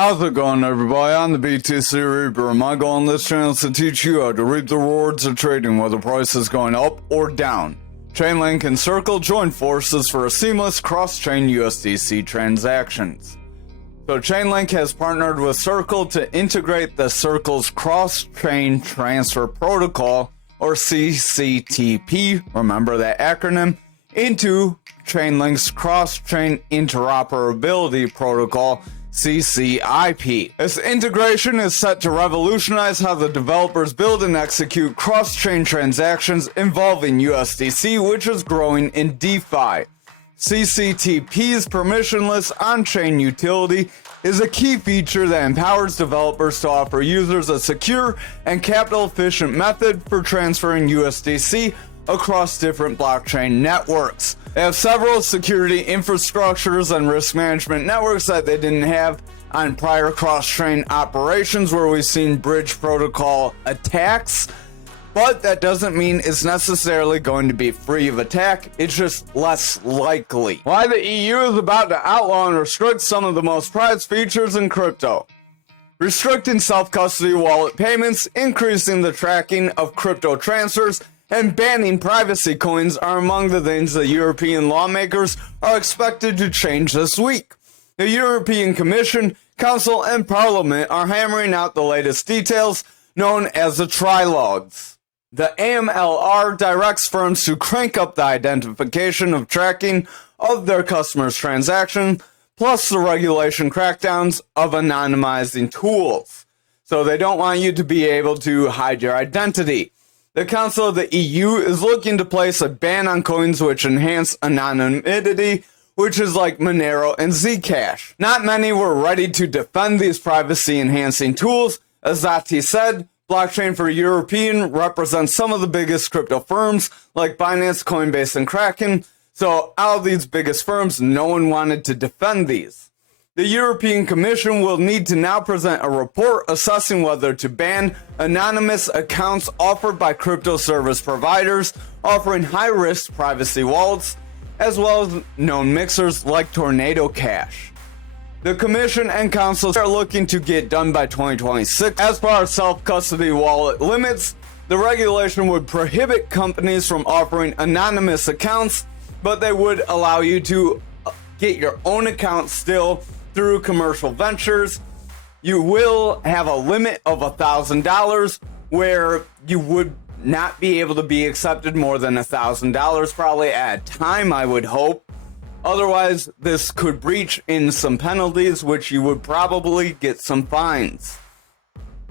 How's it going, everybody? I'm the BTC Reaper, and my goal on this channel is to teach you how to reap the rewards of trading, whether price is going up or down. Chainlink and Circle join forces for a seamless cross-chain USDC transactions. So Chainlink has partnered with Circle to integrate the Circle's cross-chain transfer protocol, or CCTP, remember that acronym, into Chainlink's cross-chain interoperability protocol, CCIP. This integration is set to revolutionize how the developers build and execute cross-chain transactions involving USDC, which is growing in DeFi. CCTP's permissionless on-chain utility is a key feature that empowers developers to offer users a secure and capital-efficient method for transferring USDC across different blockchain networks. They have several security infrastructures and risk management networks that they didn't have on prior cross-chain operations where we've seen bridge protocol attacks, but that doesn't mean it's necessarily going to be free of attack, it's just less likely. Why the EU is about to outlaw and restrict some of the most prized features in crypto. Restricting self-custody wallet payments, increasing the tracking of crypto transfers, and banning privacy coins are among the things that European lawmakers are expected to change this week. The European Commission, Council, and Parliament are hammering out the latest details, known as the trilogues. The AMLR directs firms to crank up the identification of tracking of their customers' transactions, plus the regulation crackdowns of anonymizing tools. So they don't want you to be able to hide your identity. The Council of the EU is looking to place a ban on coins which enhance anonymity, which is like Monero and Zcash. Not many were ready to defend these privacy-enhancing tools. As Zati said, blockchain for European represents some of the biggest crypto firms like Binance, Coinbase, and Kraken. So out of these biggest firms, no one wanted to defend these. The European Commission will need to now present a report assessing whether to ban anonymous accounts offered by crypto service providers offering high-risk privacy wallets, as well as known mixers like Tornado Cash. The Commission and Council are looking to get done by 2026. As far as self-custody wallet limits, the regulation would prohibit companies from offering anonymous accounts, but they would allow you to get your own account still through commercial ventures. You will have a limit of $1,000 where you would not be able to be accepted more than $1,000 probably at a time, I would hope. Otherwise, this could breach in some penalties, which you would probably get some fines.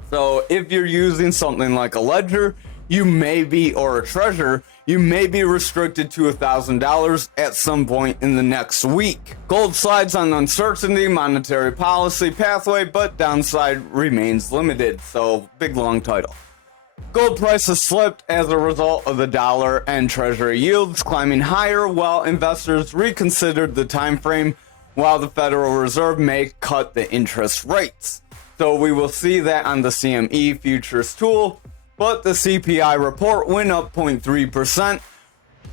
So if you're using something like a ledger, you may be, or a treasure, you may be restricted to $1,000 at some point in the next week. Gold slides on uncertainty, monetary policy pathway, but downside remains limited. So big long title. Gold prices slipped as a result of the dollar and treasury yields climbing higher while investors reconsidered the time frame while the Federal Reserve may cut the interest rates. So we will see that on the CME futures tool. But the CPI report went up 0.3%.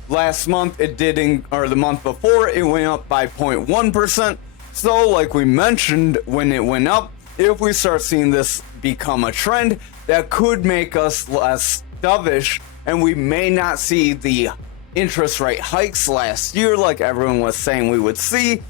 Last month it did, or the month before, it went up by 0.1%. So like we mentioned when it went up, if we start seeing this become a trend, that could make us less dovish, and we may not see the interest rate hikes last year like everyone was saying we would see.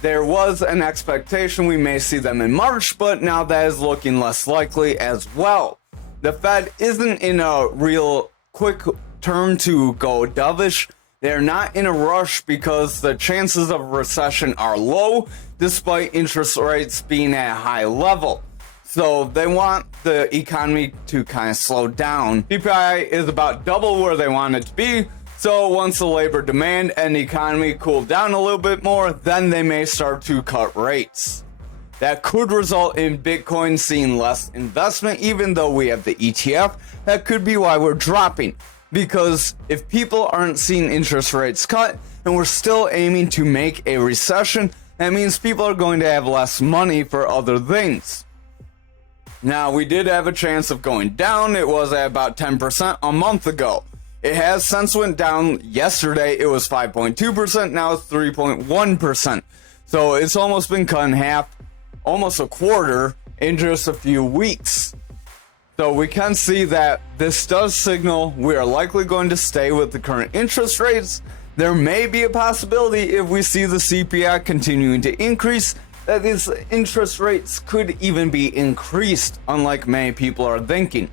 There was an expectation we may see them in March, but now that is looking less likely as well. The Fed isn't in a real quick turn to go dovish. They're not in a rush because the chances of recession are low despite interest rates being at a high level. So they want the economy to kind of slow down. CPI is about double where they want it to be. So once the labor demand and the economy cool down a little bit more, then they may start to cut rates. That could result in Bitcoin seeing less investment, even though we have the ETF. That could be why we're dropping. Because if people aren't seeing interest rates cut, and we're still aiming to make a recession, that means people are going to have less money for other things. Now, we did have a chance of going down. It was at about 10% a month ago. It has since went down. Yesterday, it was 5.2%. Now it's 3.1%. So it's almost been cut in half. almost a quarter in just a few weeks. So we can see that this does signal we are likely going to stay with the current interest rates. There may be a possibility, if we see the CPI continuing to increase, that these interest rates could even be increased, unlike many people are thinking.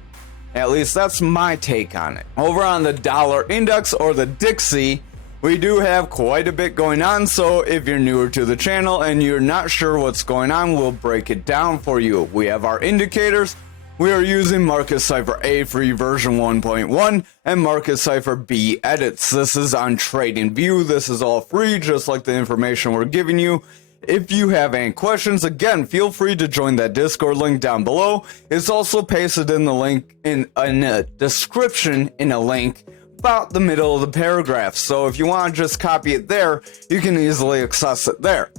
At least that's my take on it. Over on the dollar index, or the Dixie, we do have quite a bit going on, so if you're newer to the channel and you're not sure what's going on, we'll break it down for you. We have our indicators. We are using Market Cipher A free version 1.1 and Market Cipher B edits. This is on TradingView. This is all free, just like the information we're giving you. If you have any questions, again, feel free to join that Discord link down below. It's also pasted in the link in a description in a link about the middle of the paragraph. So if you want to just copy it there, you can easily access it there.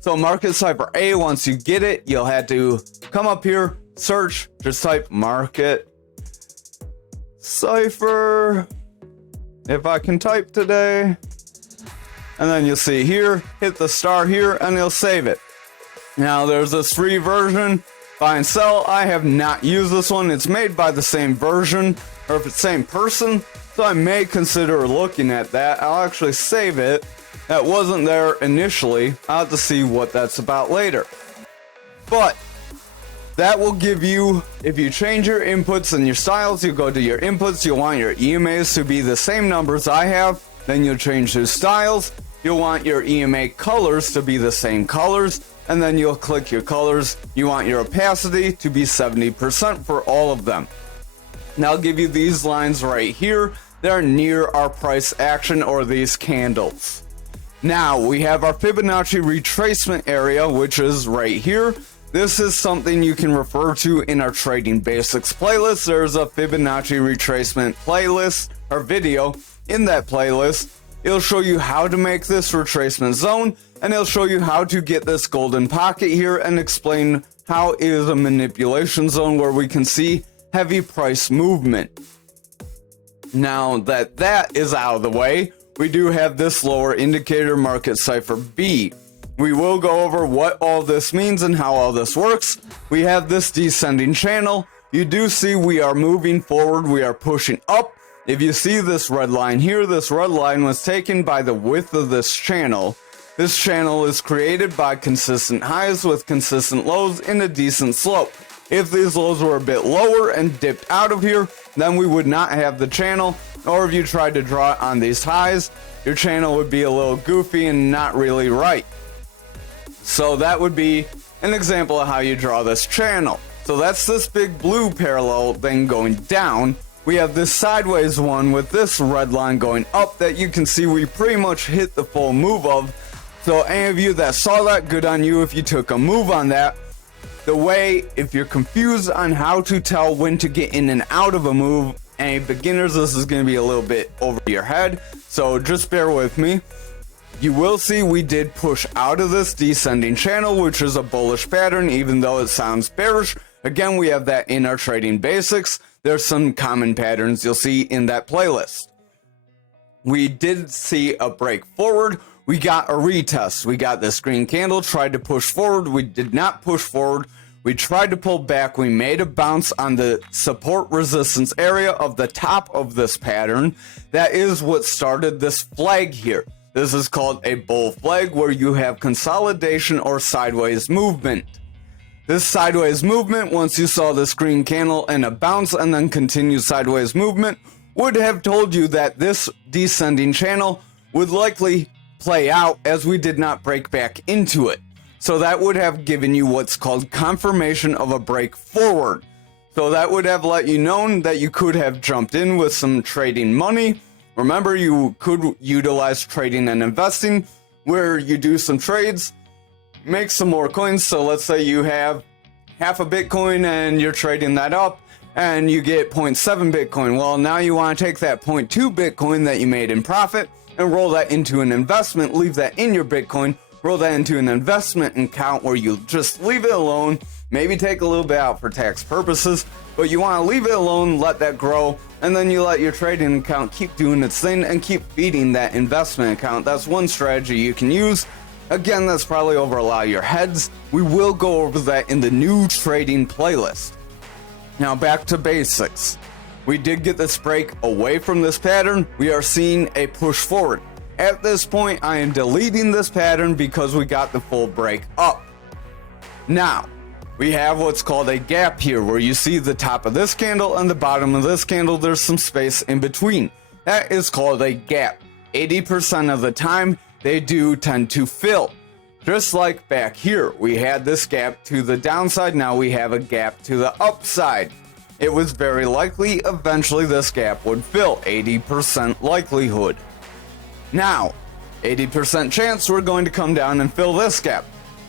So Market Cipher A, once you get it, you'll have to come up here, search, just type Market Cipher, if I can type today. And then you'll see here, hit the star here, and you'll save it. Now there's this free version, buy and sell. I have not used this one. It's made by the same version, or if it's same person, so I may consider looking at that. I'll actually save it. That wasn't there initially. I'll have to see what that's about later. But that will give you, if you change your inputs and your styles, you go to your inputs, you'll want your EMAs to be the same numbers I have, then you'll change your styles. You'll want your EMA colors to be the same colors, and then you'll click your colors. You want your opacity to be 70% for all of them. Now I'll give you these lines right here. They're near our price action, or these candles. Now we have our Fibonacci retracement area, which is right here. This is something you can refer to in our Trading Basics playlist. There's a Fibonacci retracement playlist or video. In that playlist, it'll show you how to make this retracement zone, and it'll show you how to get this golden pocket here, and explain how it is a manipulation zone where we can see heavy price movement. Now that that is out of the way, we do have this lower indicator, Market Cipher B. We will go over what all this means and how all this works. We have this descending channel. You do see we are moving forward, we are pushing up. If you see this red line here, this red line was taken by the width of this channel. This channel is created by consistent highs with consistent lows in a decent slope. If these lows were a bit lower and dipped out of here, then we would not have the channel. Or if you tried to draw it on these highs, your channel would be a little goofy and not really right. So that would be an example of how you draw this channel. So that's this big blue parallel thing going down. We have this sideways one with this red line going up that you can see we pretty much hit the full move of. So any of you that saw that, good on you if you took a move on that. The way, if you're confused on how to tell when to get in and out of a move, any beginners, this is going to be a little bit over your head, so just bear with me. You will see we did push out of this descending channel, which is a bullish pattern, even though it sounds bearish. Again, we have that in our Trading Basics. There's some common patterns you'll see in that playlist. We did see a break forward. We got a retest. We got this green candle, tried to push forward. We did not push forward. We tried to pull back. We made a bounce on the support resistance area of the top of this pattern. That is what started this flag here. This is called a bull flag, where you have consolidation or sideways movement. This sideways movement, once you saw this green candle and a bounce and then continued sideways movement, would have told you that this descending channel would likely play out, as we did not break back into it. So that would have given you what's called confirmation of a break forward. So that would have let you know that you could have jumped in with some trading money. Remember, you could utilize trading and investing, where you do some trades, make some more coins. So let's say you have half a Bitcoin and you're trading that up and you get 0.7 Bitcoin. Well, now you want to take that 0.2 Bitcoin that you made in profit and roll that into an investment, leave that in your Bitcoin, roll that into an investment account where you just leave it alone, maybe take a little bit out for tax purposes, but you want to leave it alone, let that grow, and then you let your trading account keep doing its thing and keep feeding that investment account. That's one strategy you can use. Again, that's probably over a lot of your heads. We will go over that in the new trading playlist. Now back to basics. We did get this break away from this pattern. We are seeing a push forward. At this point, I am deleting this pattern because we got the full break up. Now, we have what's called a gap here, where you see the top of this candle and the bottom of this candle, there's some space in between. That is called a gap. 80% of the time, they do tend to fill. Just like back here, we had this gap to the downside, now we have a gap to the upside. It was very likely eventually this gap would fill, 80% likelihood. Now, 80% chance we're going to come down and fill this gap.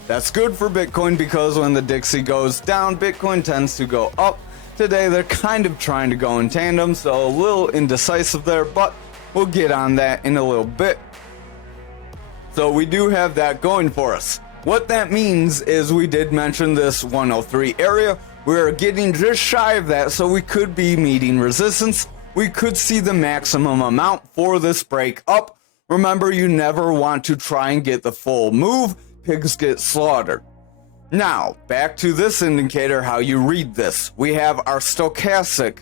That's good for Bitcoin because when the Dixie goes down, Bitcoin tends to go up. Today they're kind of trying to go in tandem, so a little indecisive there, but we'll get on that in a little bit. So we do have that going for us. What that means is we did mention this 103 area. We're getting just shy of that, so we could be meeting resistance. We could see the maximum amount for this break up. Remember, you never want to try and get the full move. Pigs get slaughtered. Now, back to this indicator, how you read this. We have our stochastic.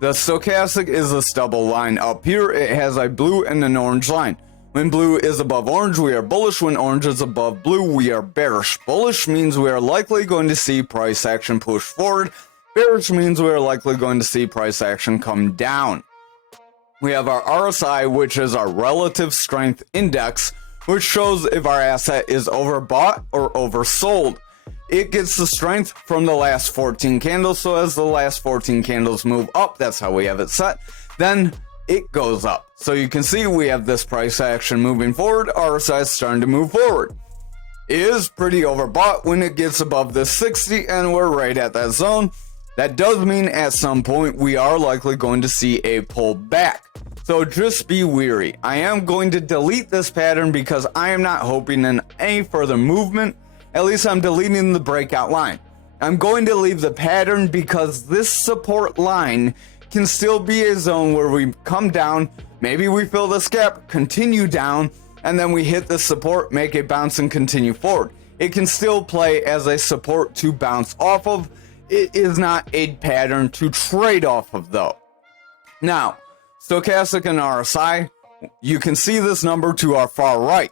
The stochastic is this double line up here. It has a blue and an orange line. When blue is above orange, we are bullish. When orange is above blue, we are bearish. Bullish means we are likely going to see price action push forward. Bearish means we are likely going to see price action come down. We have our RSI, which is our relative strength index, which shows if our asset is overbought or oversold. It gets the strength from the last 14 candles, so as the last 14 candles move up, that's how we have it set, then it goes up. So you can see we have this price action moving forward, RSI is starting to move forward. It is pretty overbought when it gets above this 60, and we're right at that zone. That does mean at some point we are likely going to see a pullback. So just be wary. I am going to delete this pattern because I am not hoping in any further movement. At least I'm deleting the breakout line. I'm going to leave the pattern because this support line can still be a zone where we come down, maybe we fill this gap, continue down, and then we hit the support, make a bounce, and continue forward. It can still play as a support to bounce off of. It is not a pattern to trade off of, though. Now, stochastic and RSI, you can see this number to our far right.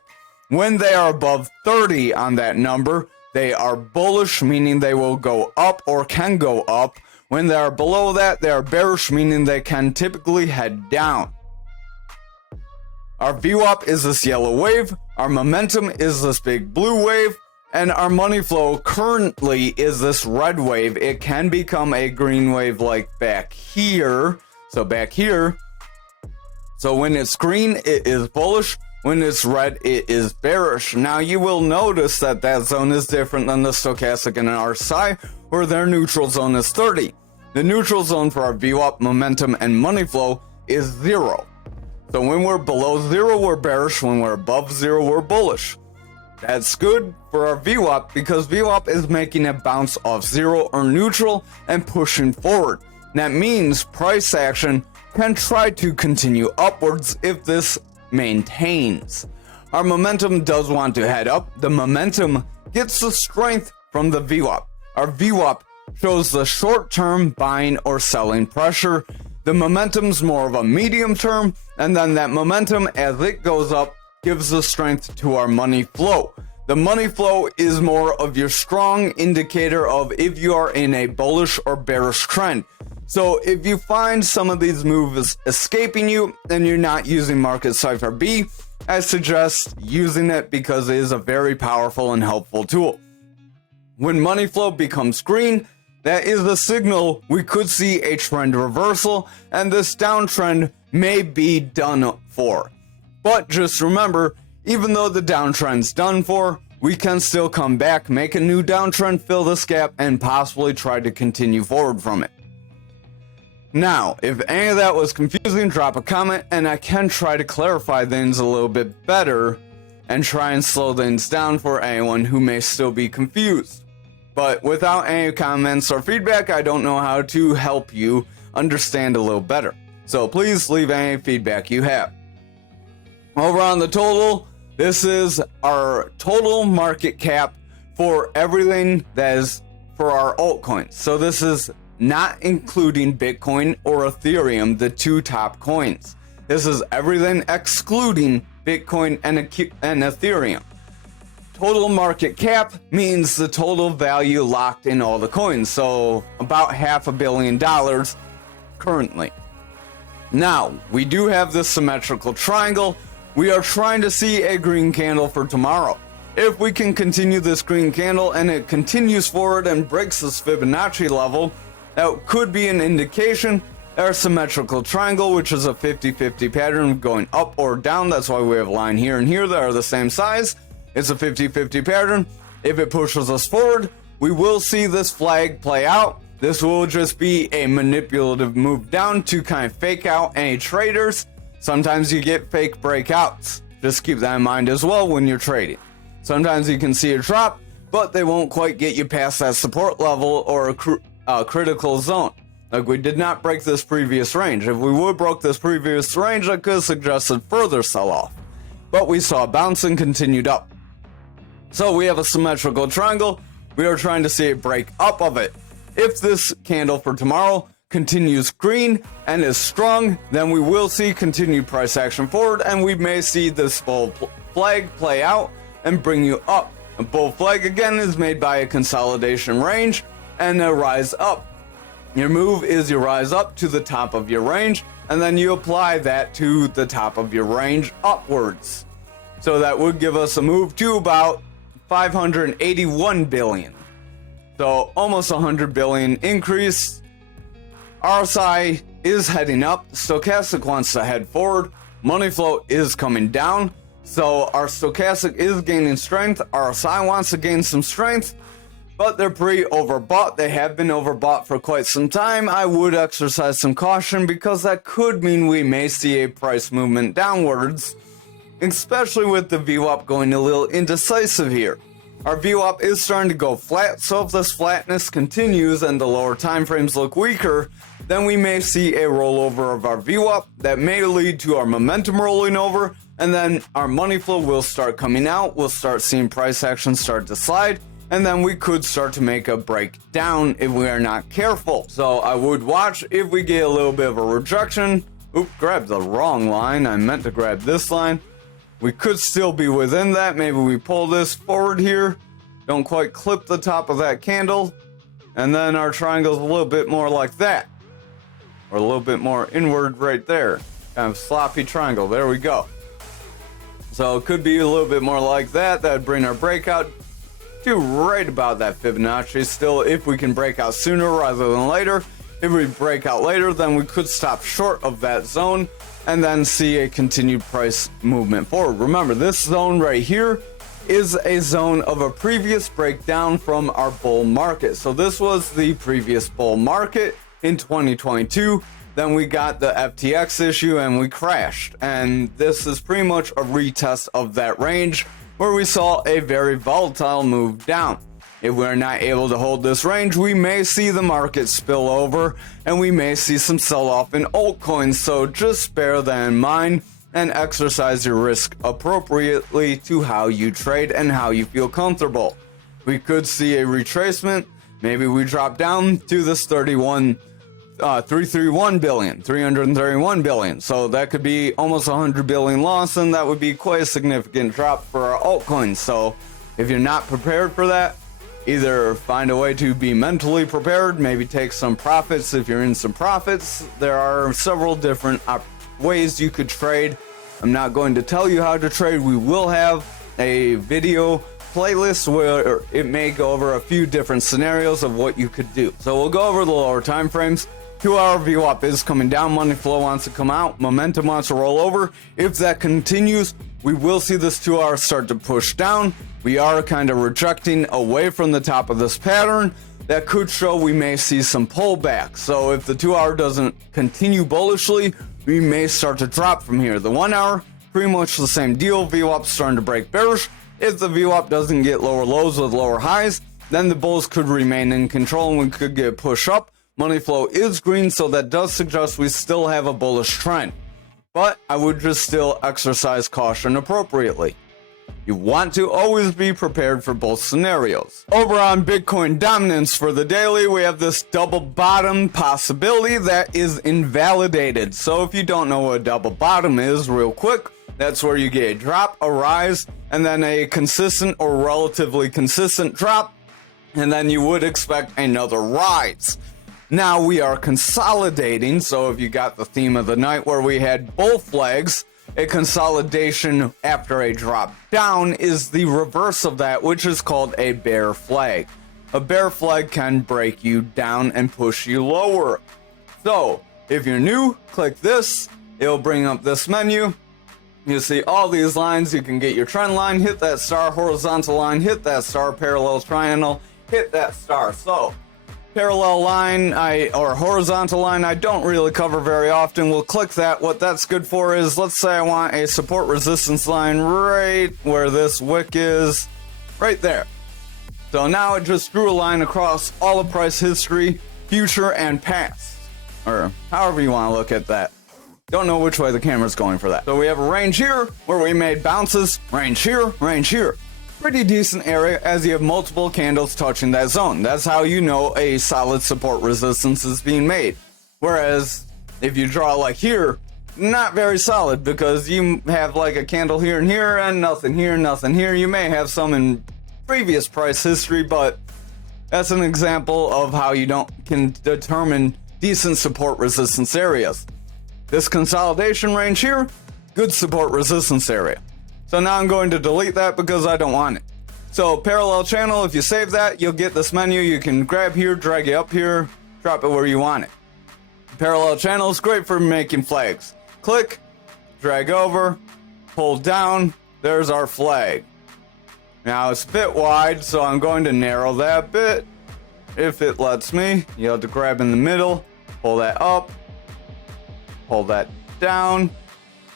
When they are above 30 on that number, they are bullish, meaning they will go up or can go up. When they are below that, they are bearish, meaning they can typically head down. Our VWAP is this yellow wave, our momentum is this big blue wave, and our money flow currently is this red wave. It can become a green wave like back here. So back here. So when it's green, it is bullish. When it's red, it is bearish. Now you will notice that that zone is different than the stochastic and RSI, where their neutral zone is 30. The neutral zone for our VWAP, momentum, and money flow is 0. So when we're below 0, we're bearish. When we're above 0, we're bullish. That's good for our VWAP because VWAP is making a bounce off 0 or neutral and pushing forward. That means price action can try to continue upwards if this maintains. Our momentum does want to head up. The momentum gets the strength from the VWAP. Our VWAP shows the short-term buying or selling pressure. The momentum's more of a medium term, and then that momentum as it goes up gives the strength to our money flow. The money flow is more of your strong indicator of if you are in a bullish or bearish trend. So if you find some of these moves escaping you and you're not using Market Cipher B, I suggest using it because it is a very powerful and helpful tool. When money flow becomes green, that is the signal we could see a trend reversal and this downtrend may be done for. But just remember, even though the downtrend's done for, we can still come back, make a new downtrend, fill this gap, and possibly try to continue forward from it. Now, if any of that was confusing, drop a comment and I can try to clarify things a little bit better and try and slow things down for anyone who may still be confused. But without any comments or feedback, I don't know how to help you understand a little better. So please leave any feedback you have. Over on the total, This is our total market cap for everything that is for our altcoins. So this is not including Bitcoin or Ethereum, the two top coins. This is everything excluding Bitcoin and Ethereum. Total market cap means the total value locked in all the coins. So about $500 million currently. Now, we do have this symmetrical triangle. We are trying to see a green candle for tomorrow. If we can continue this green candle and it continues forward and breaks this Fibonacci level, that could be an indication our symmetrical triangle, which is a 50-50 pattern going up or down. That's why we have a line here and here that are the same size. It's a 50-50 pattern. If it pushes us forward, we will see this flag play out. This will just be a manipulative move down to kind of fake out any traders. Sometimes you get fake breakouts. Just keep that in mind as well when you're trading. Sometimes you can see a drop, but they won't quite get you past that support level or a critical zone. Like, we did not break this previous range. If we would broke this previous range, I could have suggested further sell-off. But we saw a bounce and continued up. So we have a symmetrical triangle. We are trying to see a break up of it. If this candle for tomorrow continues green and is strong, then we will see continued price action forward, and we may see this bull flag play out and bring you up. A bull flag again is made by a consolidation range and a rise up. Your move is you rise up to the top of your range, and then you apply that to the top of your range upwards. So that would give us a move to about 581 billion. So almost 100 billion increase. RSI is heading up. Stochastic wants to head forward. Money flow is coming down. So our stochastic is gaining strength. RSI wants to gain some strength, but they're pretty overbought. They have been overbought for quite some time. I would exercise some caution because that could mean we may see a price movement downwards, especially with the VWAP going a little indecisive here. Our VWAP is starting to go flat, so if this flatness continues and the lower time frames look weaker, then we may see a rollover of our VWAP that may lead to our momentum rolling over, and then our money flow will start coming out. We'll start seeing price action start to slide, and then we could start to make a breakdown if we are not careful. So I would watch if we get a little bit of a rejection. Oop, grabbed the wrong line. I meant to grab this line. We could still be within that. Maybe we pull this forward here. Don't quite clip the top of that candle. And then our triangle's a little bit more like that. Or a little bit more inward right there. Kind of sloppy triangle. There we go. So it could be a little bit more like that. That'd bring our breakout to right about that Fibonacci. Still, if we can break out sooner rather than later. If we break out later, then we could stop short of that zone and then see a continued price movement forward. Remember, this zone right here is a zone of a previous breakdown from our bull market. So this was the previous bull market in 2022. Then we got the FTX issue and we crashed. And this is pretty much a retest of that range where we saw a very volatile move down. If we're not able to hold this range, we may see the market spill over and we may see some sell-off in altcoins. So just bear that in mind and exercise your risk appropriately to how you trade and how you feel comfortable. We could see a retracement. Maybe we drop down to this 331 billion. So that could be almost 100 billion loss, and that would be quite a significant drop for our altcoins. So if you're not prepared for that, either find a way to be mentally prepared, maybe take some profits if you're in some profits. There are several different ways you could trade. I'm not going to tell you how to trade. We will have a video playlist where it may go over a few different scenarios of what you could do. So we'll go over the lower time frames. 2-hour VWAP is coming down. Money flow wants to come out. Momentum wants to roll over. If that continues, we will see this 2-hour start to push down. We are kind of rejecting away from the top of this pattern. That could show we may see some pullback. So if the 2-hour doesn't continue bullishly, we may start to drop from here. The 1-hour, pretty much the same deal. VWAP starting to break bearish. If the VWAP doesn't get lower lows with lower highs, then the bulls could remain in control and we could get a push up. Money flow is green, so that does suggest we still have a bullish trend. But I would just still exercise caution appropriately. You want to always be prepared for both scenarios. Over on Bitcoin dominance for the daily, we have this double bottom possibility that is invalidated. So if you don't know what a double bottom is, real quick, that's where you get a drop, a rise, and then a consistent or relatively consistent drop, and then you would expect another rise. Now we are consolidating, so if you got the theme of the night where we had bull flags, a consolidation after a drop down is the reverse of that, which is called a bear flag. A bear flag can break you down and push you lower. So if you're new, click this, it'll bring up this menu. You see all these lines, you can get your trend line, hit that star, horizontal line, hit that star, parallel triangle, hit that star. So parallel line or horizontal line I don't really cover very often. We'll click that. What that's good for is, let's say I want a support resistance line right where this wick is, right there. So now it just drew a line across all of price history, future and past, or however you want to look at that. Don't know which way the camera's going for that. So we have a range here where we made bounces, range here, range here. Pretty decent area as you have multiple candles touching that zone. That's how you know a solid support resistance is being made. Whereas if you draw like here, not very solid, because you have like a candle here and here and nothing here, nothing here. You may have some in previous price history, but that's an example of how you can determine decent support resistance areas. This consolidation range here, good support resistance area. So now I'm going to delete that because I don't want it. So parallel channel, if you save that, you'll get this menu. You can grab here, drag it up here, drop it where you want it. Parallel channel is great for making flags. Click, drag over, pull down, there's our flag. Now it's a bit wide, so I'm going to narrow that bit. If it lets me, you have to grab in the middle, pull that up, pull that down.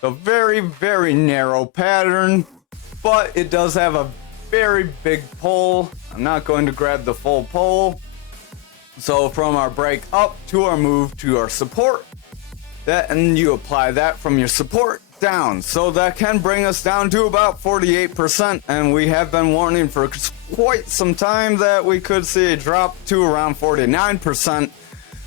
A very, very narrow pattern, but it does have a very big pull. I'm not going to grab the full pull. So from our break up to our move to our support, and you apply that from your support down. So that can bring us down to about 48%, and we have been warning for quite some time that we could see a drop to around 49%.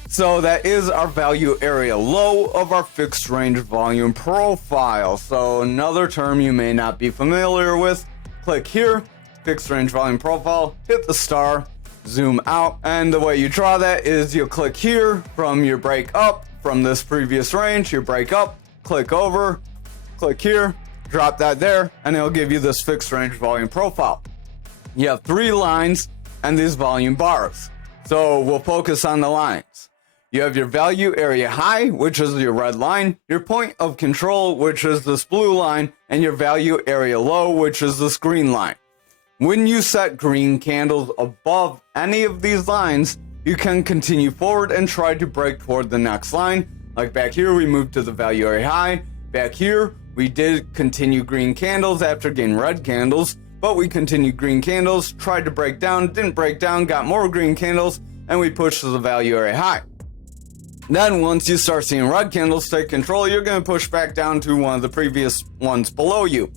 So that is our value area low of our fixed range volume profile. So another term you may not be familiar with, click here, fixed range volume profile, hit the star, zoom out, and the way you draw that is you'll click here from your break up from this previous range, your break up, click over, click here, drop that there, and it'll give you this fixed range volume profile. You have 3 lines and these volume bars. So we'll focus on the lines. You have your value area high, which is your red line, your point of control, which is this blue line, and your value area low, which is this green line. When you set green candles above any of these lines, you can continue forward and try to break toward the next line. Like back here, we moved to the value area high. Back here, we did continue green candles after getting red candles, but we continued green candles, tried to break down, didn't break down, got more green candles, and we pushed to the value area high. Then once you start seeing red candles take control, you're going to push back down to one of the previous ones below you.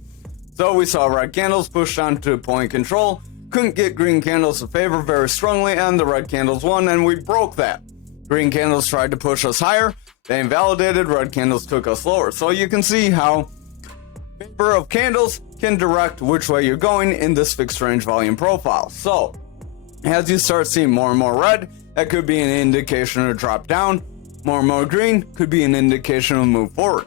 So we saw red candles push down to point control, couldn't get green candles to favor very strongly, and the red candles won, and we broke that. Green candles tried to push us higher, they invalidated, red candles took us lower. So you can see how favor of candles can direct which way you're going in this fixed range volume profile. So as you start seeing more and more red, that could be an indication of drop down. More and more green could be an indication of move forward.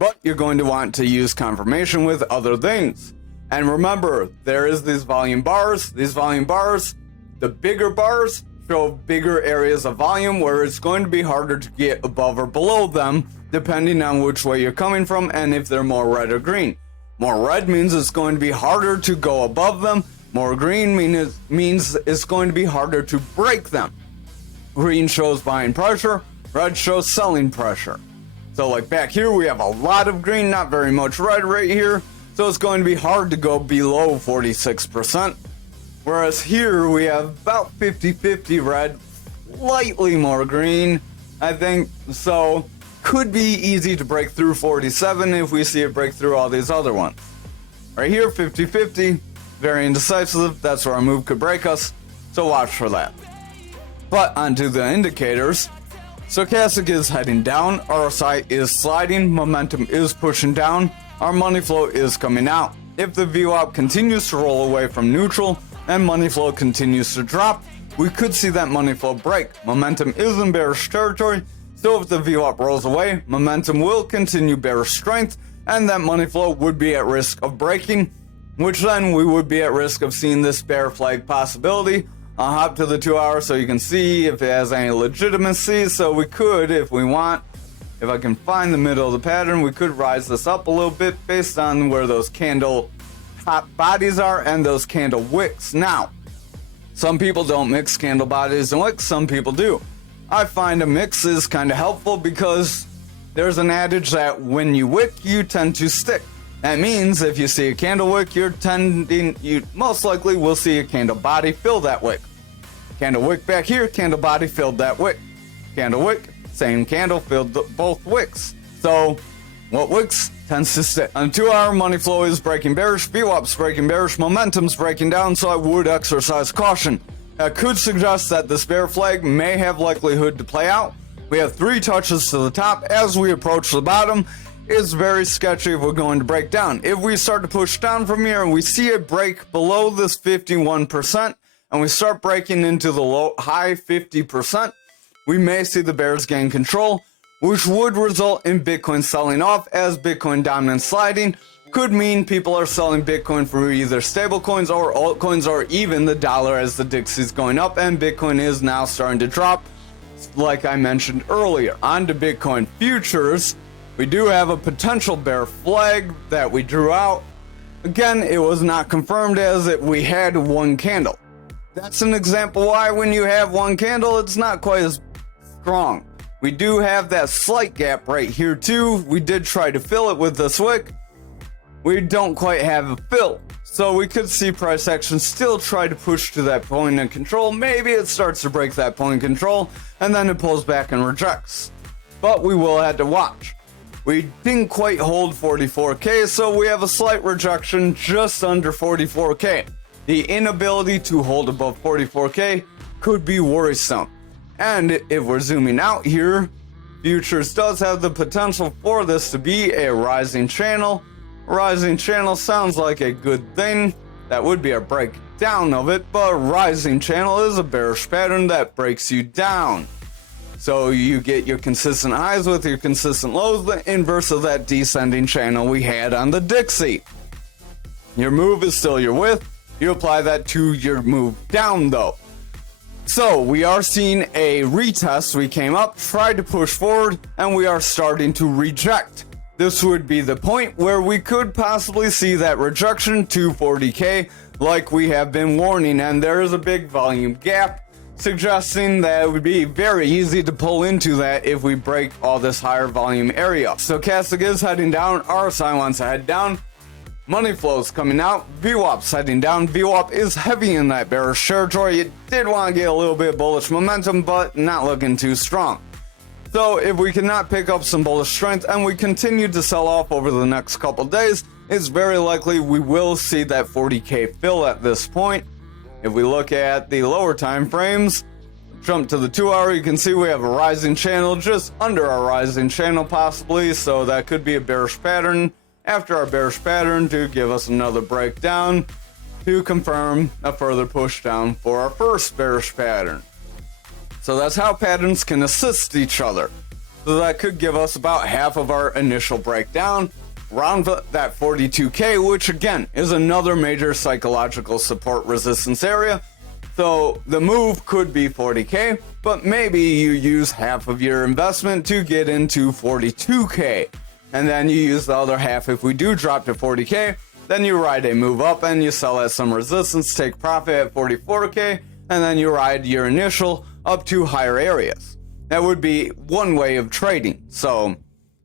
But you're going to want to use confirmation with other things. And remember, there is these volume bars. These volume bars, the bigger bars show bigger areas of volume where it's going to be harder to get above or below them depending on which way you're coming from and if they're more red or green. More red means it's going to be harder to go above them. More green means it's going to be harder to break them. Green shows buying pressure, red shows selling pressure. So like back here, we have a lot of green, not very much red right here. So it's going to be hard to go below 46%. Whereas here we have about 50-50 red, slightly more green, I think. So could be easy to break through 47 if we see it break through all these other ones. Right here, 50-50, very indecisive. That's where our move could break us, so watch for that. But onto the indicators. Stochastic is heading down, RSI is sliding, momentum is pushing down, our money flow is coming out. If the VWAP continues to roll away from neutral and money flow continues to drop, we could see that money flow break. Momentum is in bearish territory, so if the VWAP rolls away, momentum will continue bearish strength, and that money flow would be at risk of breaking, which then we would be at risk of seeing this bear flag possibility. I'll hop to the 2 hour so you can see if it has any legitimacy. So we could, if we want, if I can find the middle of the pattern, we could rise this up a little bit based on where those candle top bodies are and those candle wicks. Now, some people don't mix candle bodies and wicks, some people do. I find a mix is kind of helpful because there's an adage that when you wick, you tend to stick. That means if you see a candle wick, you most likely will see a candle body fill that wick. Candle wick back here, candle body filled that wick. Candle wick, same candle filled both wicks. So what wicks tends to stick. On 2 hour, money flow is breaking bearish, VWAP's breaking bearish, momentum's breaking down, so I would exercise caution. That could suggest that this bear flag may have likelihood to play out. We have 3 touches to the top. As we approach the bottom, it's very sketchy if we're going to break down. If we start to push down from here and we see it break below this 51% and we start breaking into the high 50%, we may see the bears gain control, which would result in Bitcoin selling off, as Bitcoin dominance sliding could mean people are selling Bitcoin for either stablecoins or altcoins or even the dollar as the Dixie's going up and Bitcoin is now starting to drop, like I mentioned earlier. On to Bitcoin futures. We do have a potential bear flag that we drew out. Again, it was not confirmed as we had one candle. That's an example why when you have one candle, it's not quite as strong. We do have that slight gap right here too. We did try to fill it with this wick. We don't quite have a fill. So we could see price action still try to push to that point of control. Maybe it starts to break that point of control and then it pulls back and rejects. But we will have to watch. We didn't quite hold 44K, so we have a slight rejection just under 44K. The inability to hold above 44K could be worrisome. And if we're zooming out here, futures does have the potential for this to be a rising channel. Rising channel sounds like a good thing. That would be a breakdown of it, but rising channel is a bearish pattern that breaks you down. So you get your consistent highs with your consistent lows, the inverse of that descending channel we had on the Dixie. Your move is still your width. You apply that to your move down though. So we are seeing a retest. We came up, tried to push forward, and we are starting to reject. This would be the point where we could possibly see that rejection to 40K like we have been warning, and there is a big volume gap, suggesting that it would be very easy to pull into that if we break all this higher volume area. Stochastic is heading down, RSI wants to head down, money flows coming out, VWAP's heading down. VWAP is heavy in that bearish territory. It did want to get a little bit of bullish momentum, but not looking too strong. So if we cannot pick up some bullish strength and we continue to sell off over the next couple days, it's very likely we will see that 40K fill at this point. If we look at the lower time frames, jump to the 2 hour, you can see we have a rising channel just under our rising channel possibly, so that could be a bearish pattern after our bearish pattern to give us another breakdown to confirm a further push down for our first bearish pattern. So that's how patterns can assist each other. So that could give us about half of our initial breakdown around that 42K, which again is another major psychological support resistance area. So the move could be 40K, but maybe you use half of your investment to get into 42K. And then you use the other half if we do drop to 40K, then you ride a move up and you sell at some resistance, take profit at 44K, and then you ride your initial up to higher areas. That would be one way of trading. So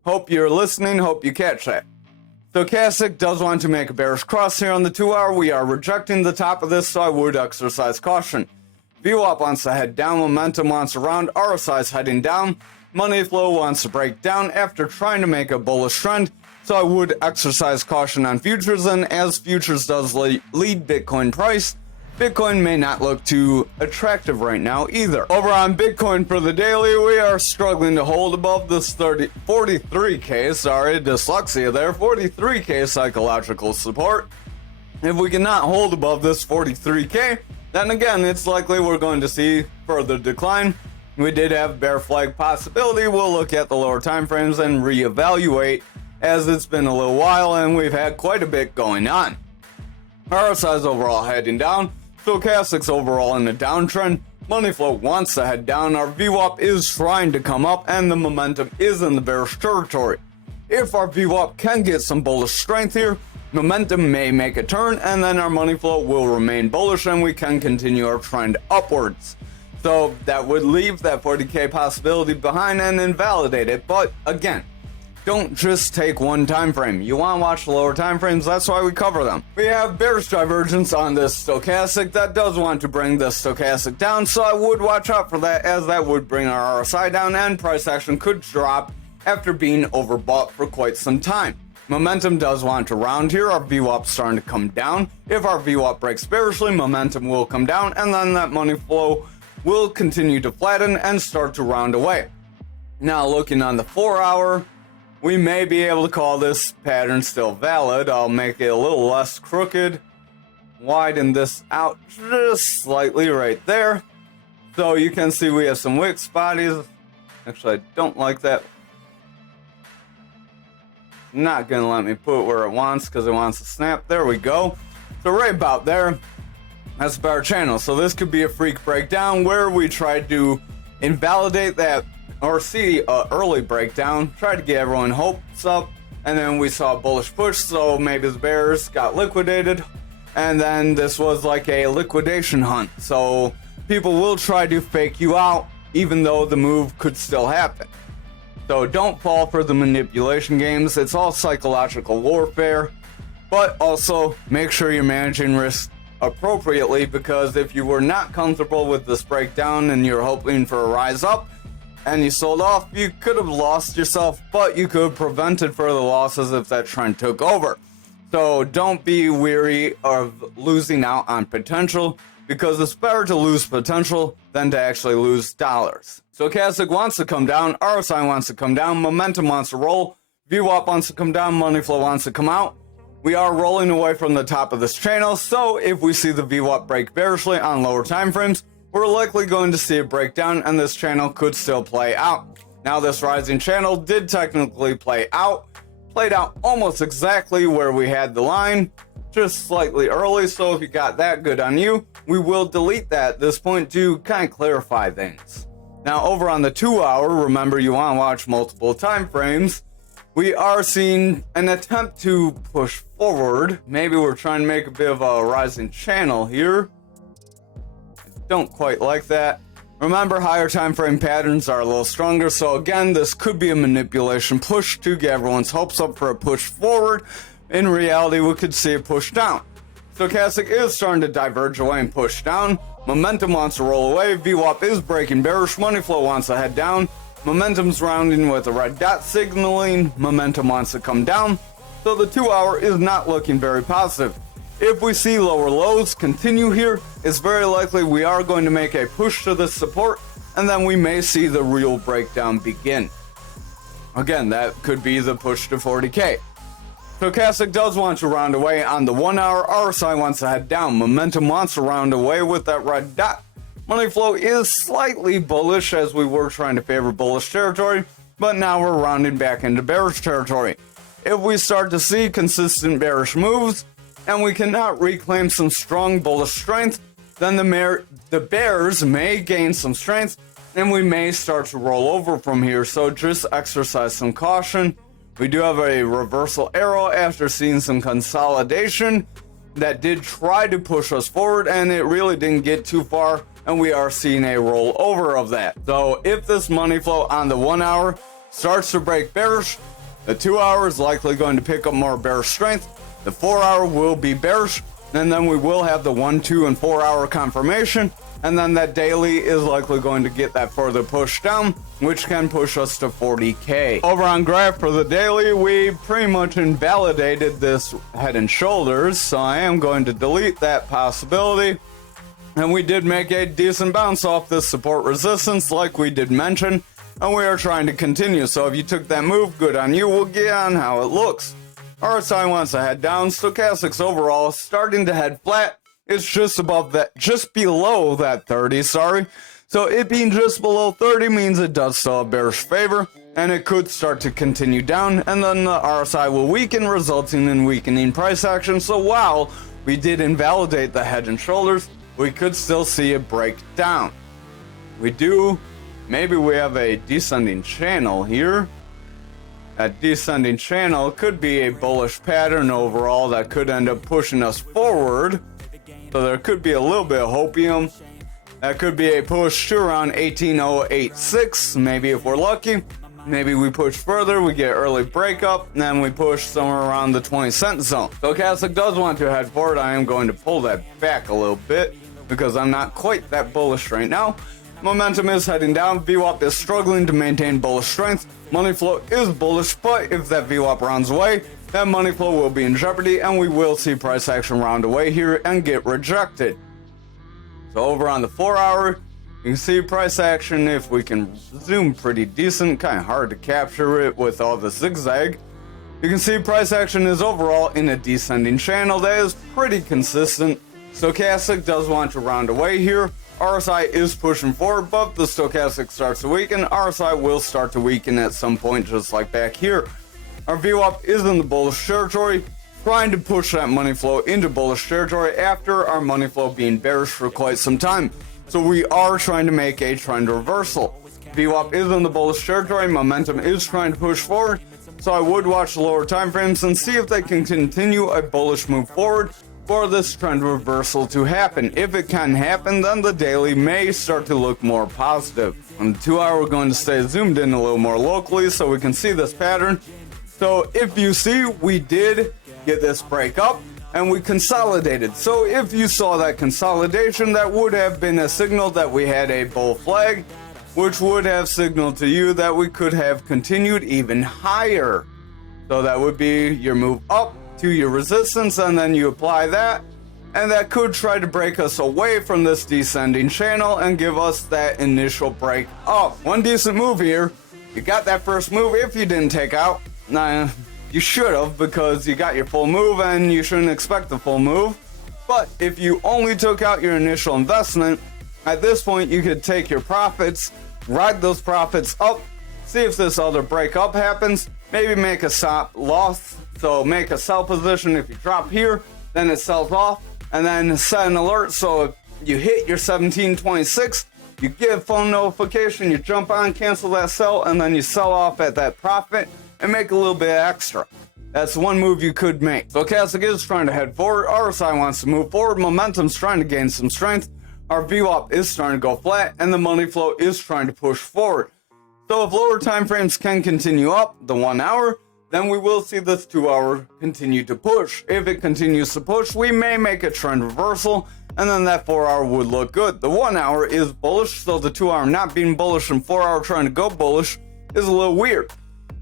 hope you're listening, hope you catch that. Stochastic does want to make a bearish cross here on the 2 hour. We are rejecting the top of this, so I would exercise caution. VWAP wants to head down, momentum wants to round, RSI is heading down, money flow wants to break down after trying to make a bullish trend. So I would exercise caution on futures, and as futures does lead Bitcoin price, Bitcoin may not look too attractive right now either. Over on Bitcoin for the daily, we are struggling to hold above this 43k, dyslexia there, 43k psychological support. If we cannot hold above this 43k, then again, it's likely we're going to see further decline. We did have bear flag possibility. We'll look at the lower time frames and reevaluate, as it's been a little while and we've had quite a bit going on. RSI's overall heading down. Stochastics overall in a downtrend. Money flow wants to head down. Our VWAP is trying to come up and the momentum is in the bearish territory. If our VWAP can get some bullish strength here, momentum may make a turn and then our money flow will remain bullish and we can continue our trend upwards. So that would leave that 40k possibility behind and invalidate it. But again, don't just take one time frame. You want to watch the lower time frames, that's why we cover them. We have bearish divergence on this stochastic. That does want to bring the stochastic down, so I would watch out for that, as that would bring our RSI down and price action could drop after being overbought for quite some time. Momentum does want to round here. Our VWAP starting to come down. If our VWAP breaks bearishly, momentum will come down and then that money flow will continue to flatten and start to round away. Now looking on the 4 hour, we may be able to call this pattern still valid. I'll make it a little less crooked. Widen this out just slightly right there. So you can see we have some wick spotties. Actually, I don't like that. Not gonna let me put it where it wants because it wants to snap. There we go. So right about there, that's about our channel. So this could be a freak breakdown where we try to invalidate that or see an early breakdown, try to get everyone hopes up, and then we saw a bullish push, so maybe the bears got liquidated, and then this was like a liquidation hunt. So people will try to fake you out even though the move could still happen. So don't fall for the manipulation games. It's all psychological warfare, but also make sure you're managing risk appropriately, because if you were not comfortable with this breakdown and you're hoping for a rise up and you sold off, you could have lost yourself, but you could have prevented further losses if that trend took over. So don't be weary of losing out on potential, because it's better to lose potential than to actually lose dollars. Stochastic wants to come down, RSI wants to come down, momentum wants to roll, VWAP wants to come down, money flow wants to come out. We are rolling away from the top of this channel, so if we see the VWAP break bearishly on lower time frames, we're likely going to see a breakdown and this channel could still play out. Now this rising channel did technically played out almost exactly where we had the line, just slightly early, so if you got that, good on you. We will delete that at this point to kind of clarify things. Now over on the 2 hour, remember you want to watch multiple time frames. We are seeing an attempt to push forward. Maybe we're trying to make a bit of a rising channel here. Don't quite like that. Remember, higher time frame patterns are a little stronger, so again, this could be a manipulation push to get everyone's hopes up for a push forward. In reality, we could see a push down. Stochastic is starting to diverge away and push down. Momentum wants to roll away. VWAP is breaking bearish. Money flow wants to head down. Momentum's rounding with a red dot signaling. Momentum wants to come down. So the 2 hour is not looking very positive. If we see lower lows continue here, it's very likely we are going to make a push to this support, and then we may see the real breakdown begin. Again, that could be the push to 40k. Stochastic does want to round away on the 1 hour. RSI wants to head down. Momentum wants to round away with that red dot. Money flow is slightly bullish, as we were trying to favor bullish territory, but now we're rounding back into bearish territory. If we start to see consistent bearish moves, and we cannot reclaim some strong bullish strength, then the bears may gain some strength, and we may start to roll over from here, so just exercise some caution. We do have a reversal arrow after seeing some consolidation that did try to push us forward, and it really didn't get too far, and we are seeing a rollover of that. So if this money flow on the 1 hour starts to break bearish, the 2 hour is likely going to pick up more bearish strength. The 4 hour will be bearish, and then we will have the 1, 2, and 4 hour confirmation, and then that daily is likely going to get that further push down, which can push us to 40K. Over on graph for the daily, we pretty much invalidated this head and shoulders, so I am going to delete that possibility. And we did make a decent bounce off this support resistance, like we did mention, and we are trying to continue. So if you took that move, good on you. We'll get on how it looks. RSI wants to head down. Stochastics overall starting to head flat. It's just above that, just below that 30, sorry. So it being just below 30 means it does still have bearish favor, and it could start to continue down, and then the RSI will weaken, resulting in weakening price action. So while we did invalidate the head and shoulders, we could still see it break down. Maybe we have a descending channel here. That descending channel could be a bullish pattern overall that could end up pushing us forward. So there could be a little bit of hopium. That could be a push to around 18.086, maybe if we're lucky. Maybe we push further, we get early breakup, and then we push somewhere around the 20-cent zone. Stochastic does want to head forward. I am going to pull that back a little bit because I'm not quite that bullish right now. Momentum is heading down. VWAP is struggling to maintain bullish strength. Money flow is bullish, but if that VWAP rounds away, that money flow will be in jeopardy, and we will see price action round away here and get rejected. So over on the 4 hour, you can see price action, if we can zoom pretty decent, kind of hard to capture it with all the zigzag. You can see price action is overall in a descending channel that is pretty consistent. Stochastic does want to round away here. RSI is pushing forward, but if the stochastic starts to weaken, RSI will start to weaken at some point, just like back here. Our VWAP is in the bullish territory, trying to push that money flow into bullish territory after our money flow being bearish for quite some time. So we are trying to make a trend reversal. VWAP is in the bullish territory, momentum is trying to push forward, so I would watch the lower time frames and see if they can continue a bullish move forward for this trend reversal to happen. If it can happen, then the daily may start to look more positive. On the 2 hour, we're going to stay zoomed in a little more locally so we can see this pattern. So if you see, we did get this break up and we consolidated. So if you saw that consolidation, that would have been a signal that we had a bull flag, which would have signaled to you that we could have continued even higher. So that would be your move up to your resistance, and then you apply that, and that could try to break us away from this descending channel and give us that initial break up. One decent move here. You got that first move. If you didn't take out, you should have, because you got your full move and you shouldn't expect the full move. But if you only took out your initial investment, at this point you could take your profits, ride those profits up, see if this other breakup happens, maybe make a stop loss. So make a sell position. If you drop here, then it sells off, and then set an alert. So if you hit your 1726, you get a phone notification, you jump on, cancel that sell, and then you sell off at that profit and make a little bit extra. That's one move you could make. Stochastic is trying to head forward. RSI wants to move forward. Momentum's trying to gain some strength. Our VWAP is starting to go flat, and the money flow is trying to push forward. So if lower time frames can continue up, the 1 hour, then we will see this 2 hour continue to push. If it continues to push, we may make a trend reversal, and then that 4 hour would look good. The 1 hour is bullish, so the 2 hour not being bullish and 4 hour trying to go bullish is a little weird.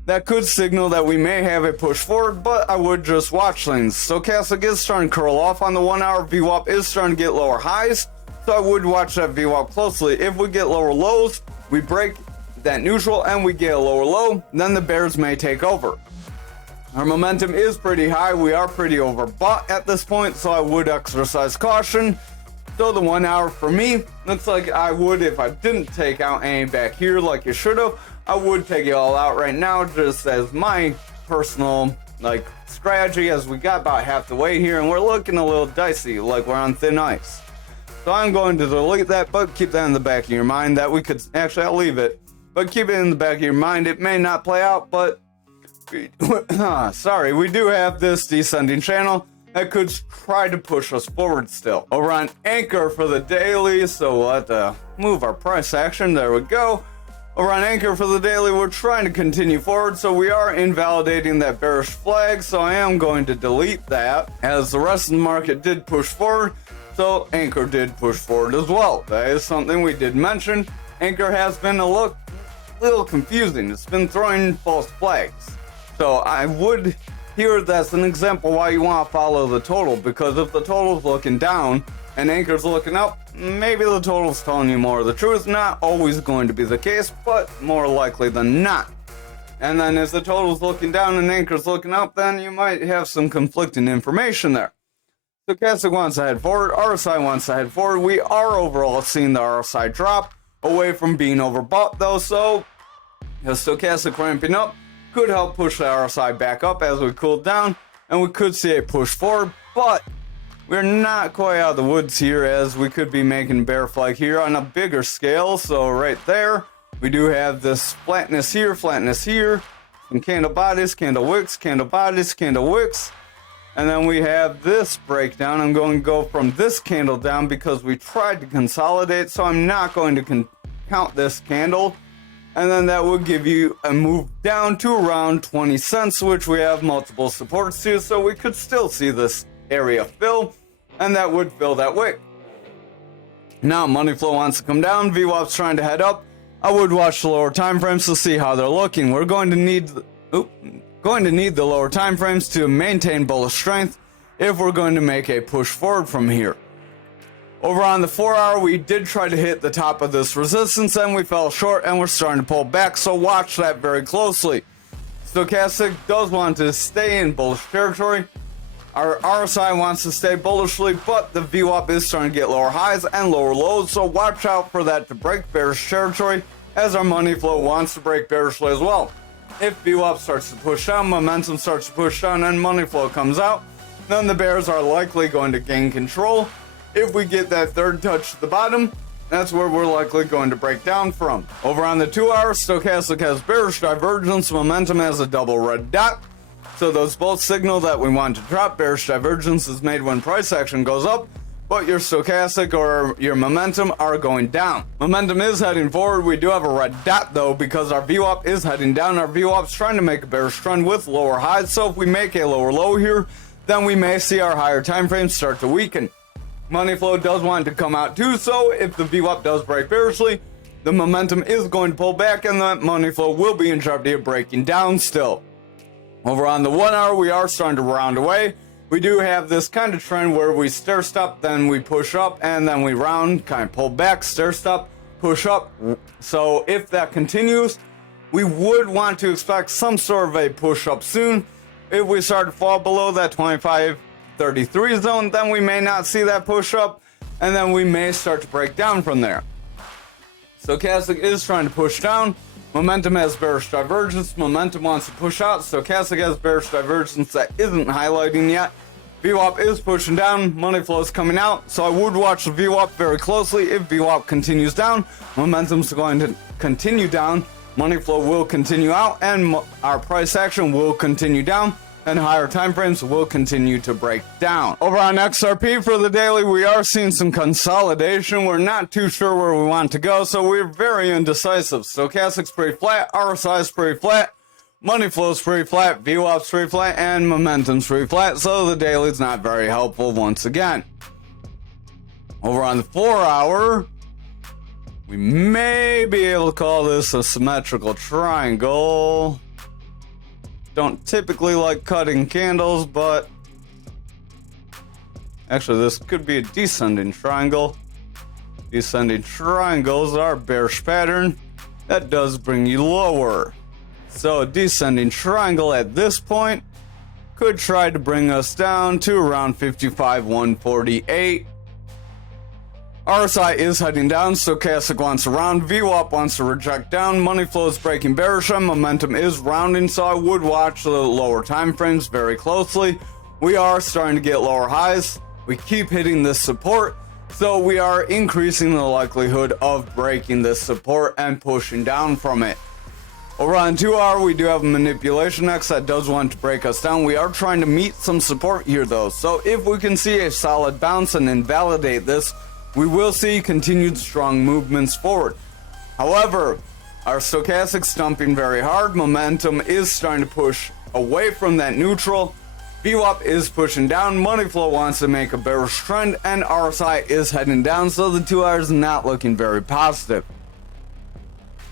That could signal that we may have a push forward, but I would just watch things. Stochastic is starting to curl off on the 1 hour. VWAP is starting to get lower highs, so I would watch that VWAP closely. If we get lower lows, we break that neutral and we get a lower low, then the bears may take over. Our momentum is pretty high. We are pretty overbought at this point, so I would exercise caution. So the 1 hour for me, looks like I would, if I didn't take out any back here like you should have, I would take it all out right now, just as my personal strategy, as we got about half the way here and we're looking a little dicey, like we're on thin ice. So I'm going to delete that, but keep that in the back of your mind that we could, actually I'll leave it, but keep it in the back of your mind. It may not play out, but sorry, we do have this descending channel that could try to push us forward still. Over on Ankr for the daily, so we'll have to move our price action. There we go. Over on Ankr for the daily, we're trying to continue forward, so we are invalidating that bearish flag, so I am going to delete that, as the rest of the market did push forward, so Ankr did push forward as well. That is something we did mention. Ankr has been a little confusing. It's been throwing false flags. So I would here that's an example why you want to follow the total, because if the total's looking down and Ankr's looking up, maybe the total's telling you more of the truth. Not always going to be the case, but more likely than not. And then if the total's looking down and Ankr's looking up, then you might have some conflicting information there. Stochastic wants to head forward, RSI wants to head forward. We are overall seeing the RSI drop away from being overbought though, so the stochastic ramping up could help push the RSI back up as we cool down, and we could see a push forward, but we're not quite out of the woods here, as we could be making bear flag here on a bigger scale. So right there, we do have this flatness here, some candle bodies, candle wicks, candle bodies, candle wicks, and then we have this breakdown. I'm going to go from this candle down because we tried to consolidate, so I'm not going to count this candle. And then that would give you a move down to around 20 cents, which we have multiple supports to, so we could still see this area fill, and that would fill that wick. Now money flow wants to come down, VWAP's trying to head up. I would watch the lower time frames to see how they're looking. We're going to need the lower time frames to maintain bullish strength if we're going to make a push forward from here. Over on the 4 hour, we did try to hit the top of this resistance and we fell short, and we're starting to pull back, so watch that very closely. Stochastic does want to stay in bullish territory. Our RSI wants to stay bullishly, but the VWAP is starting to get lower highs and lower lows, so watch out for that to break bearish territory, as our money flow wants to break bearishly as well. If VWAP starts to push down, momentum starts to push down, and money flow comes out, then the bears are likely going to gain control. If we get that third touch to the bottom, that's where we're likely going to break down from. Over on the 2 hour, stochastic has bearish divergence, momentum has a double red dot. So those both signal that we want to drop. Bearish divergence is made when price action goes up, but your stochastic or your momentum are going down. Momentum is heading forward. We do have a red dot though, because our VWAP is heading down. Our VWAP's trying to make a bearish trend with lower highs, so if we make a lower low here, then we may see our higher time frames start to weaken. Money flow does want to come out too, so if the VWAP does break bearishly, the momentum is going to pull back and the money flow will be in jeopardy of breaking down still. Over on the 1 hour, we are starting to round away. We do have this kind of trend where we stair step, then we push up, and then we round, kind of pull back, stair step, push up. So if that continues, we would want to expect some sort of a push up soon. If we start to fall below that 25.33 zone, then we may not see that push up, and then we may start to break down from there. Stochastic is trying to push down. Momentum has bearish divergence. Momentum wants to push out. Stochastic has bearish divergence that isn't highlighting yet. VWAP is pushing down. Money flow is coming out. So I would watch the VWAP very closely. If VWAP continues down, momentum's going to continue down. Money flow will continue out, and our price action will continue down, and higher time frames will continue to break down. Over on XRP for the daily, we are seeing some consolidation. We're not too sure where we want to go, so we're very indecisive. Stochastic's pretty flat, RSI's pretty flat, money flow's pretty flat, VWAP's pretty flat, and momentum's pretty flat, so the daily's not very helpful once again. Over on the 4 hour, we may be able to call this a symmetrical triangle. Don't typically like cutting candles, but actually this could be a descending triangle. Descending triangles are a bearish pattern that does bring you lower. So a descending triangle at this point could try to bring us down to around 55,148. RSI is heading down, stochastic wants to round, VWAP wants to reject down, money flow is breaking bearish, and momentum is rounding, so I would watch the lower time frames very closely. We are starting to get lower highs. We keep hitting this support, so we are increasing the likelihood of breaking this support and pushing down from it. Over on 2 hour, we do have a manipulation X that does want to break us down. We are trying to meet some support here though, so if we can see a solid bounce and invalidate this, we will see continued strong movements forward. However, Our stochastic's dumping very hard. Momentum is starting to push away from that neutral. VWAP is pushing down. Money flow wants to make a bearish trend, and RSI is heading down, so the 2 hours not looking very positive.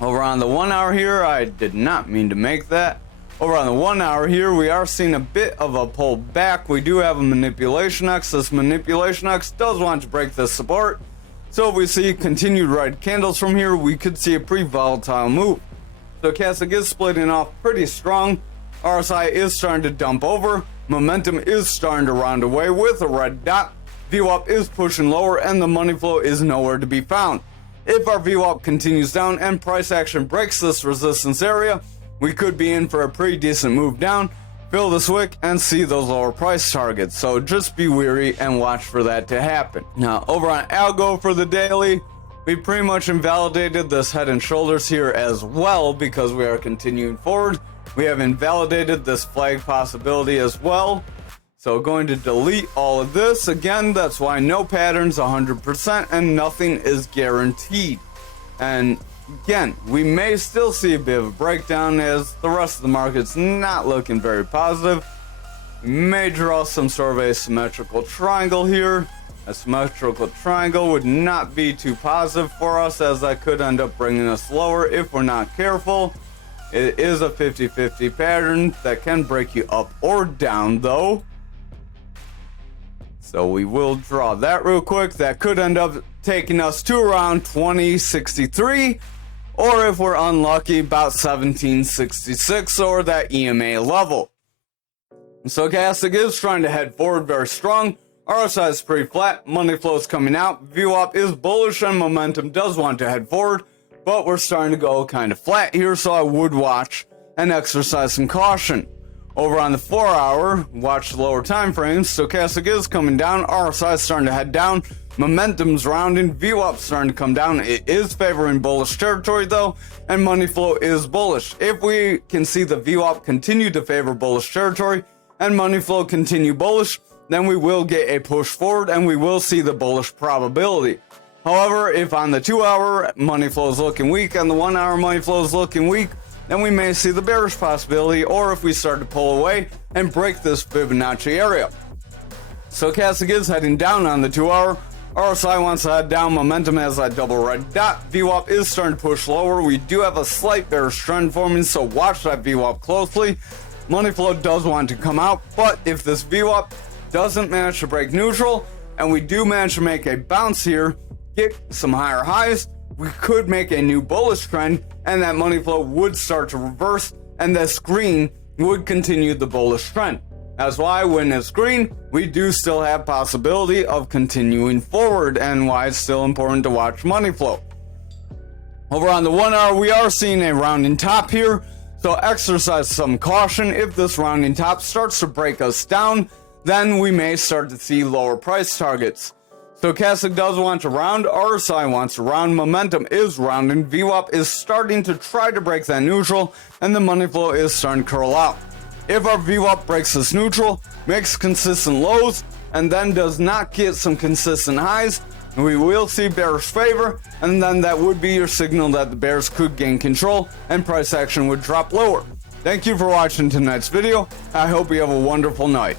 Over on the 1 hour here, I did not mean to make that. Over on the 1 hour here, we are seeing a bit of a pull back. We do have a manipulation X. This manipulation X does want to break this support. So if we see continued red candles from here, we could see a pretty volatile move. Stochastic is splitting off pretty strong. RSI is starting to dump over. Momentum is starting to round away with a red dot. VWAP is pushing lower, and the money flow is nowhere to be found. If our VWAP continues down and price action breaks this resistance area, we could be in for a pretty decent move down, fill this wick, and see those lower price targets. So just be wary and watch for that to happen. Now, over on ALGO for the daily, we pretty much invalidated this head and shoulders here as well because we are continuing forward. We have invalidated this flag possibility as well. So going to delete all of this. Again, that's why no patterns 100% and nothing is guaranteed. And again, we may still see a bit of a breakdown as the rest of the market's not looking very positive. We may draw some sort of a symmetrical triangle here. A symmetrical triangle would not be too positive for us, as that could end up bringing us lower if we're not careful. It is a 50-50 pattern that can break you up or down though. So we will draw that real quick. That could end up taking us to around 2063, or if we're unlucky, about 1766 or that EMA level. Stochastic is trying to head forward very strong. RSI is pretty flat. Money flow is coming out. VWAP is bullish and momentum does want to head forward, but we're starting to go kind of flat here, so I would watch and exercise some caution. Over on the 4 hour, watch the lower time frames. Stochastic is coming down. RSI is starting to head down. Momentum's rounding. VWAP starting to come down. It is favoring bullish territory though, and money flow is bullish. If we can see the VWAP continue to favor bullish territory and money flow continue bullish, then we will get a push forward and we will see the bullish probability. However, if on the 2 hour money flow is looking weak and the 1 hour money flow is looking weak, then we may see the bearish possibility, or if we start to pull away and break this Fibonacci area. Stochastic is heading down on the 2 hour. RSI wants to head down. Momentum has that double red dot. VWAP is starting to push lower. We do have a slight bearish trend forming, so watch that VWAP closely. Money flow does want to come out, but if this VWAP doesn't manage to break neutral and we do manage to make a bounce here, get some higher highs, we could make a new bullish trend and that money flow would start to reverse and this green would continue the bullish trend. That's why when it's green, we do still have possibility of continuing forward, and why it's still important to watch money flow. Over on the 1 hour, we are seeing a rounding top here, so exercise some caution. If this rounding top starts to break us down, then we may start to see lower price targets. Stochastic does want to round, RSI wants to round, momentum is rounding, VWAP is starting to try to break that neutral, and the money flow is starting to curl out. If our VWAP breaks this neutral, makes consistent lows, and then does not get some consistent highs, we will see bearish favor, and then that would be your signal that the bears could gain control and price action would drop lower. Thank you for watching tonight's video. I hope you have a wonderful night.